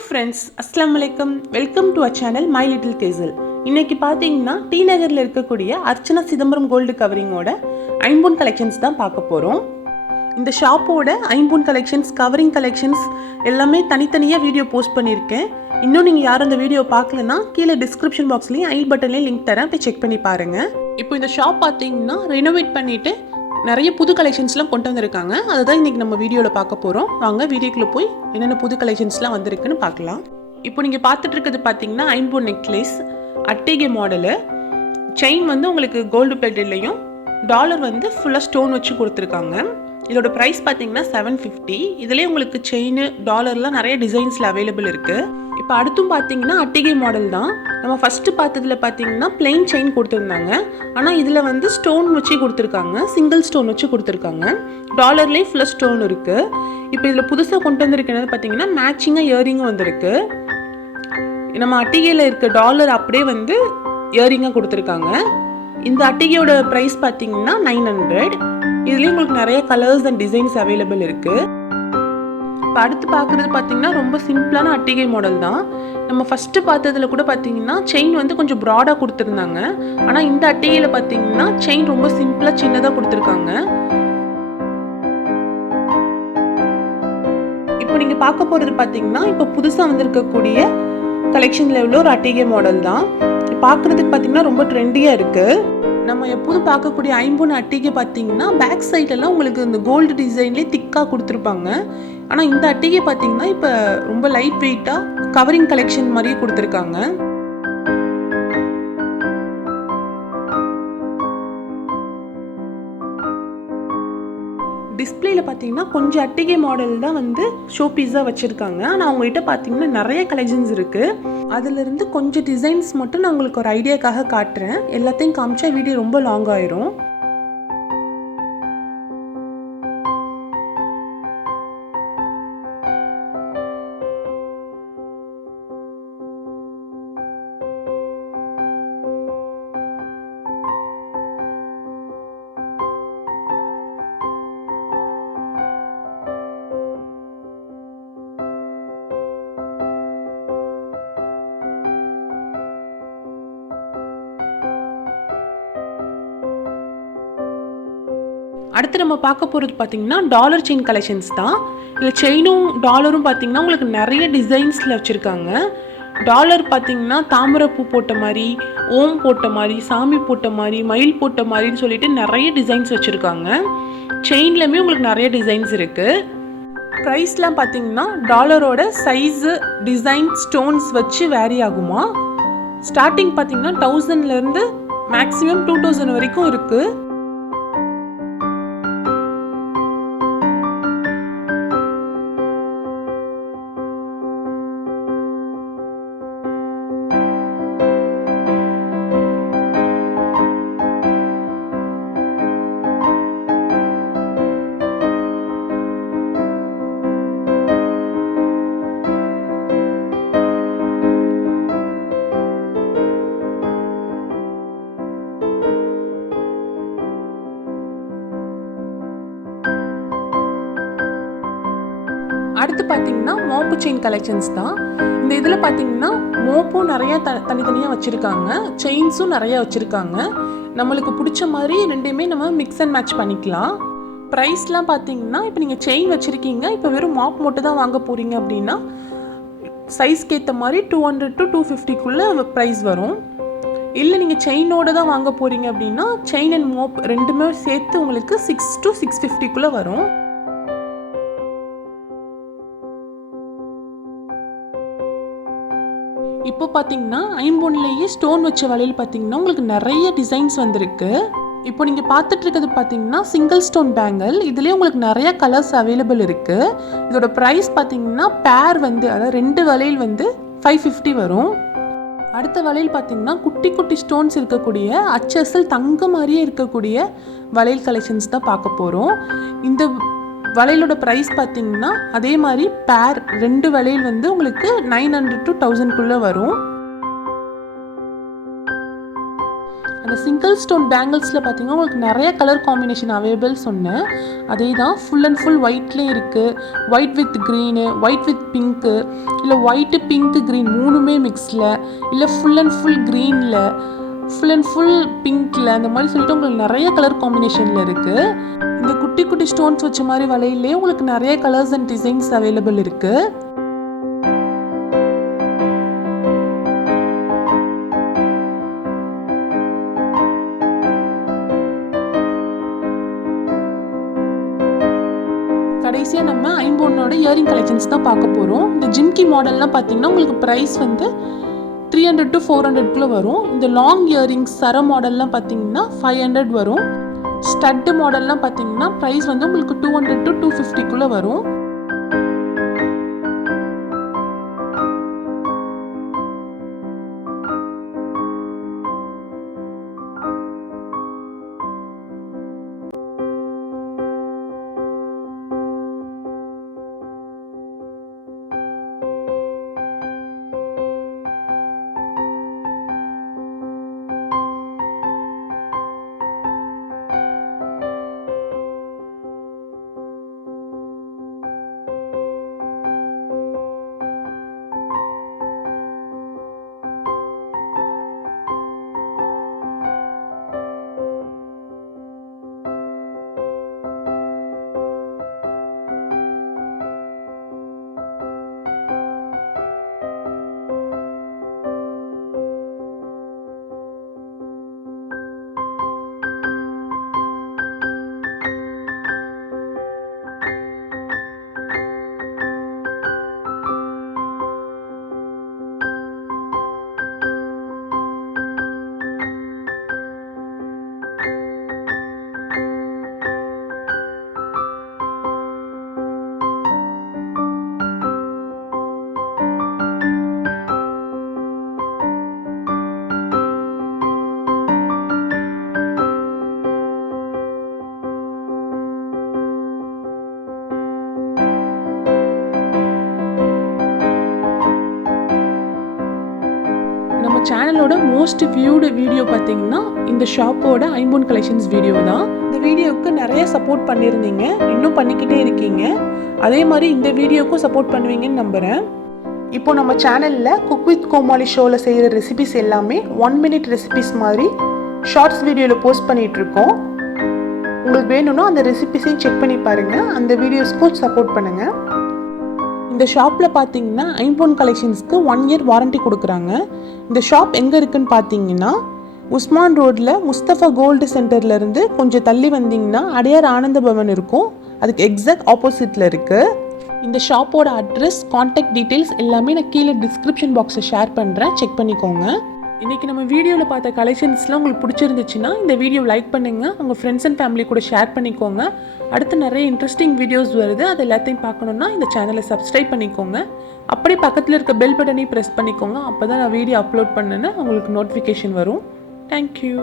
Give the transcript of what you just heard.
Hi friends, அஸ்ஸலாமு அலைக்கும். Welcome to our channel my little gazelle. இன்னைக்கு பார்த்தீங்கன்னா டி நகரில் இருக்கக்கூடிய அர்ச்சனா சிதம்பரம் கோல்டு கவரிங்கோட ஐம்பொன் கலெக்ஷன்ஸ் தான் பார்க்க போகிறோம். இந்த ஷாப்போட ஐம்பொன் கலெக்ஷன்ஸ், கவரிங் கலெக்ஷன்ஸ் எல்லாமே தனித்தனியாக வீடியோ போஸ்ட் பண்ணியிருக்கேன். இன்னும் நீங்கள் யாரும் அந்த வீடியோ பார்க்கலன்னா கீழே டிஸ்கிரிப்ஷன் பாக்ஸ்லேயும் ஐ பட்டன்லேயும் லிங்க் தரேன், போய் செக் பண்ணி பாருங்கள். இப்போ இந்த ஷாப் பார்த்தீங்கன்னா ரெனோவேட் பண்ணிவிட்டு நிறைய புது கலெக்ஷன்ஸ்லாம் கொண்டு வந்திருக்காங்க. அதை தான் இன்றைக்கி நம்ம வீடியோவில் பார்க்க போகிறோம். வாங்க வீடியோக்குள்ளே போய் என்னென்ன புது கலெக்ஷன்ஸ்லாம் வந்திருக்குன்னு பார்க்கலாம். இப்போ நீங்கள் பார்த்துட்டு இருக்கிறது பார்த்தீங்கன்னா ஐம்பொன் நெக்லஸ், அட்டிகை மாடலு. செயின் வந்து உங்களுக்கு கோல்டு பிளேட்லையும், டாலர் வந்து ஃபுல்லாக ஸ்டோன் வச்சு கொடுத்துருக்காங்க. இதோட ப்ரைஸ் பார்த்தீங்கன்னா 750. இதுலேயே உங்களுக்கு செயின், டாலர்லாம் நிறைய டிசைன்ஸில் அவைலபிள் இருக்குது. இப்போ அடுத்தும் பார்த்தீங்கன்னா அட்டிகை மாடல் தான். நம்ம ஃபஸ்ட்டு பார்த்ததில் பார்த்தீங்கன்னா பிளெயின் செயின் கொடுத்துருந்தாங்க. ஆனால் இதில் வந்து ஸ்டோன் வச்சு கொடுத்துருக்காங்க, சிங்கிள் ஸ்டோன் வச்சு கொடுத்துருக்காங்க. டாலர்லேயே ஃபுல்லாக ஸ்டோன் இருக்குது. இப்போ இதில் புதுசாக கொண்டு வந்திருக்கிறது பார்த்தீங்கன்னா மேட்சிங்காக இயரிங்கும் வந்திருக்கு. நம்ம அட்டிகையில் இருக்க டாலர் அப்படியே வந்து இயரிங்காக கொடுத்துருக்காங்க. இந்த அட்டிகையோட ப்ரைஸ் பார்த்தீங்கன்னா 900. இதுலேயும் உங்களுக்கு நிறைய கலர்ஸ் அண்ட் டிசைன்ஸ் அவைலபிள் இருக்குது. இப்போ அடுத்து பார்க்குறது பார்த்தீங்கன்னா ரொம்ப சிம்பிளான அட்டிகை மாடல் தான். நம்ம ஃபஸ்ட்டு பார்த்ததில் கூட பார்த்தீங்கன்னா செயின் வந்து கொஞ்சம் ப்ராடாக கொடுத்துருந்தாங்க. ஆனால் இந்த அட்டிகையில் பார்த்தீங்கன்னா செயின் ரொம்ப சிம்பிளாக சின்னதாக கொடுத்துருக்காங்க. இப்போ நீங்கள் பார்க்க போகிறது பார்த்தீங்கன்னா இப்போ புதுசாக வந்திருக்கக்கூடிய கலெக்ஷனில் உள்ள ஒரு அட்டிகை மாடல் தான். பார்க்குறதுக்கு பார்த்தீங்கன்னா ரொம்ப ட்ரெண்டியாக இருக்குது. நம்ம எப்போதும் பார்க்கக்கூடிய ஐம்பொன் அட்டிகை பார்த்தீங்கன்னா பேக் சைட்லலாம் உங்களுக்கு இந்த கோல்டு டிசைன்லேயே திக்காக கொடுத்துருப்பாங்க. ஆனால் இந்த அட்டிகை பார்த்தீங்கன்னா இப்போ ரொம்ப லைட் வெயிட்டாக கவரிங் கலெக்ஷன் மாதிரியே கொடுத்துருக்காங்க. டிஸ்பிளேல பார்த்தீங்கன்னா கொஞ்சம் அட்டிகை மாடல் தான் வந்து ஷோ பீஸாக வச்சுருக்காங்க. ஆனால் அவங்ககிட்ட பார்த்தீங்கன்னா நிறைய கலெக்ஷன்ஸ் இருக்குது. அதிலிருந்து கொஞ்சம் டிசைன்ஸ் மட்டும் நான் உங்களுக்கு ஒரு ஐடியாக்காக காட்டுறேன். எல்லாத்தையும் காமிச்சா வீடியோ ரொம்ப லாங் ஆயிரும். அடுத்து நம்ம பார்க்க போகிறது பார்த்தீங்கன்னா டாலர் செயின் கலெக்ஷன்ஸ் தான். இதில் செயினும் டாலரும் பார்த்தீங்கன்னா உங்களுக்கு நிறைய டிசைன்ஸில் வச்சுருக்காங்க. டாலர் பார்த்தீங்கன்னா தாமரைப்பூ போட்ட மாதிரி, ஓம் போட்ட மாதிரி, சாமி போட்ட மாதிரி, மயில் போட்ட மாதிரின்னு சொல்லிட்டு நிறைய டிசைன்ஸ் வச்சுருக்காங்க. செயின்லேயுமே உங்களுக்கு நிறைய டிசைன்ஸ் இருக்குது. ப்ரைஸ்லாம் பார்த்தீங்கன்னா டாலரோட சைஸு, டிசைன், ஸ்டோன்ஸ் வச்சு வேரி ஆகுமா. ஸ்டார்டிங் பார்த்தீங்கன்னா 1000லேருந்து மேக்ஸிமம் 2000 வரைக்கும் இருக்குது. அடுத்து பார்த்தீங்கன்னா மோப்பு செயின் கலெக்ஷன்ஸ் தான். இந்த இதில் பார்த்தீங்கன்னா மோப்பும் நிறையா தனித்தனியாக வச்சுருக்காங்க, செயின்ஸும் நிறையா வச்சுருக்காங்க. நம்மளுக்கு பிடிச்ச மாதிரி ரெண்டையுமே நம்ம மிக்ஸ் அண்ட் மேட்ச் பண்ணிக்கலாம். ப்ரைஸ்லாம் பார்த்தீங்கன்னா இப்போ நீங்கள் செயின் வச்சுருக்கீங்க, இப்போ வெறும் மாப் மட்டும் தான் வாங்க போகிறீங்க அப்படின்னா சைஸ்க்கு ஏற்ற மாதிரி 200 to 250க்குள்ளே ப்ரைஸ் வரும். இல்லை நீங்கள் செயினோடு தான் வாங்க போகிறீங்க அப்படின்னா செயின் அண்ட் மோப் ரெண்டுமே சேர்த்து உங்களுக்கு 6 to 650க்குள்ளே வரும். இப்போ பார்த்தீங்கன்னா ஐம்பொன்லேயே ஸ்டோன் வச்ச வளையல் பார்த்தீங்கன்னா உங்களுக்கு நிறைய டிசைன்ஸ் வந்திருக்கு. இப்போ நீங்கள் பார்த்துட்டு இருக்கிறது பார்த்தீங்கன்னா சிங்கிள் ஸ்டோன் பேங்கிள். இதுலேயே உங்களுக்கு நிறைய கலர்ஸ் அவைலபிள் இருக்குது. இதோட ப்ரைஸ் பார்த்தீங்கன்னா பேர் வந்து அதாவது 2 வளையல் வந்து 550 வரும். அடுத்த வளையல் பார்த்தீங்கன்னா குட்டி குட்டி ஸ்டோன்ஸ் இருக்கக்கூடிய அச்சசல் தங்க மாதிரியே இருக்கக்கூடிய வளையல் கலெக்ஷன்ஸ் தான் பார்க்க போகிறோம். இந்த வளையலோட ப்ரைஸ் பார்த்தீங்கன்னா அதே மாதிரி பேர் 2 வளையல் வந்து உங்களுக்கு 900 to 1000க்குள்ளே வரும். இந்த சிங்கிள் ஸ்டோன் பேங்கிள்ஸில் பார்த்தீங்கன்னா உங்களுக்கு நிறைய கலர் காம்பினேஷன் அவைலபிள் சொன்னேன். அதே தான் ஃபுல் அண்ட் ஃபுல் ஒயிட்லேயும் இருக்குது, white with green, white with pink, இல்லை ஒயிட்டு பிங்க்கு க்ரீன் மூணுமே மிக்ஸில், இல்லை ஃபுல் அண்ட் ஃபுல் க்ரீனில், ஃபுல் அண்ட் ஃபுல் பிங்க்கில், அந்த மாதிரி சொல்லிட்டு உங்களுக்கு நிறைய கலர் காம்பினேஷனில் இருக்குது. இந்த குட்டி குட்டி ஸ்டோன்ஸ் வச்ச மாதிரி வலையிலே உங்களுக்கு நிறைய கலர்ஸ் அண்ட் டிசைன்ஸ் அவைலபிள் இருக்குது. கடைசியாக நம்ம ஐம்பொன்னோட இயரிங் கலெக்ஷன்ஸ் தான் பார்க்க போகிறோம். இந்த ஜிம்கி மாடல்லாம் பார்த்தீங்கன்னா உங்களுக்கு ப்ரைஸ் வந்து 300 to 400 வரும். இந்த லாங் இயரிங்ஸ் சர மாடல்லாம் பார்த்தீங்கன்னா 500 வரும். ஸ்டட்டு மாடல்லாம் பார்த்தீங்கன்னா ப்ரைஸ் வந்து உங்களுக்கு 200 to 250 வரும். சேனலோட மோஸ்ட் வியூடு வீடியோ பார்த்தீங்கன்னா இந்த ஷாப்போட ஐம்பொன் கலெக்ஷன்ஸ் வீடியோ தான். இந்த வீடியோவுக்கு நிறைய சப்போர்ட் பண்ணியிருந்தீங்க, இன்னும் பண்ணிக்கிட்டே இருக்கீங்க. அதே மாதிரி இந்த வீடியோவுக்கும் சப்போர்ட் பண்ணுவீங்கன்னு நம்புகிறேன். இப்போ நம்ம சேனலில் குக் வித் கோமாளி ஷோவில் செய்கிற ரெசிபிஸ் எல்லாமே 1 minute ரெசிபிஸ் மாதிரி ஷார்ட்ஸ் வீடியோவில் போஸ்ட் பண்ணிகிட்ருக்கோம். உங்களுக்கு வேணும்னா அந்த ரெசிபிஸையும் செக் பண்ணி பாருங்கள், அந்த வீடியோஸ்க்கும் சப்போர்ட் பண்ணுங்கள். இந்த ஷாப்பில் பார்த்தீங்கன்னா ஐம்பொன் கலெக்ஷன்ஸ்க்கு 1 year வாரண்ட்டி கொடுக்குறாங்க. இந்த ஷாப் எங்கே இருக்குன்னு பார்த்தீங்கன்னா உஸ்மான் ரோட்டில் முஸ்தஃபா கோல்டு சென்டர்லேருந்து கொஞ்சம் தள்ளி வந்தீங்கன்னா அடையார் ஆனந்த பவன் இருக்கும், அதுக்கு எக்ஸாக்ட் ஆப்போசிட்டில் இருக்குது. இந்த ஷாப்போட அட்ரஸ், கான்டாக்ட் டீட்டெயில்ஸ் எல்லாமே நான் கீழே டிஸ்கிரிப்ஷன் பாக்ஸில் ஷேர் பண்ணுறேன், செக் பண்ணிக்கோங்க. இன்றைக்கி நம்ம வீடியோவில் பார்த்த கலெக்ஷன்ஸ்லாம் உங்களுக்கு பிடிச்சிருந்துச்சுன்னா இந்த வீடியோ லைக் பண்ணுங்கள், உங்கள் ஃப்ரெண்ட்ஸ் அண்ட் ஃபேமிலி கூட ஷேர் பண்ணிக்கோங்க. அடுத்து நிறைய இன்ட்ரெஸ்டிங் வீடியோஸ் வருது, அது எல்லாத்தையும் பார்க்கணுன்னா இந்த சேனலை சப்ஸ்கிரைப் பண்ணிக்கோங்க. அப்படியே பக்கத்தில் இருக்க பெல் பட்டனையும் ப்ரெஸ் பண்ணிக்கோங்க, அப்போ தான் நான் வீடியோ அப்லோட் பண்ணேன்னு உங்களுக்கு நோட்டிஃபிகேஷன் வரும். தேங்க்யூ.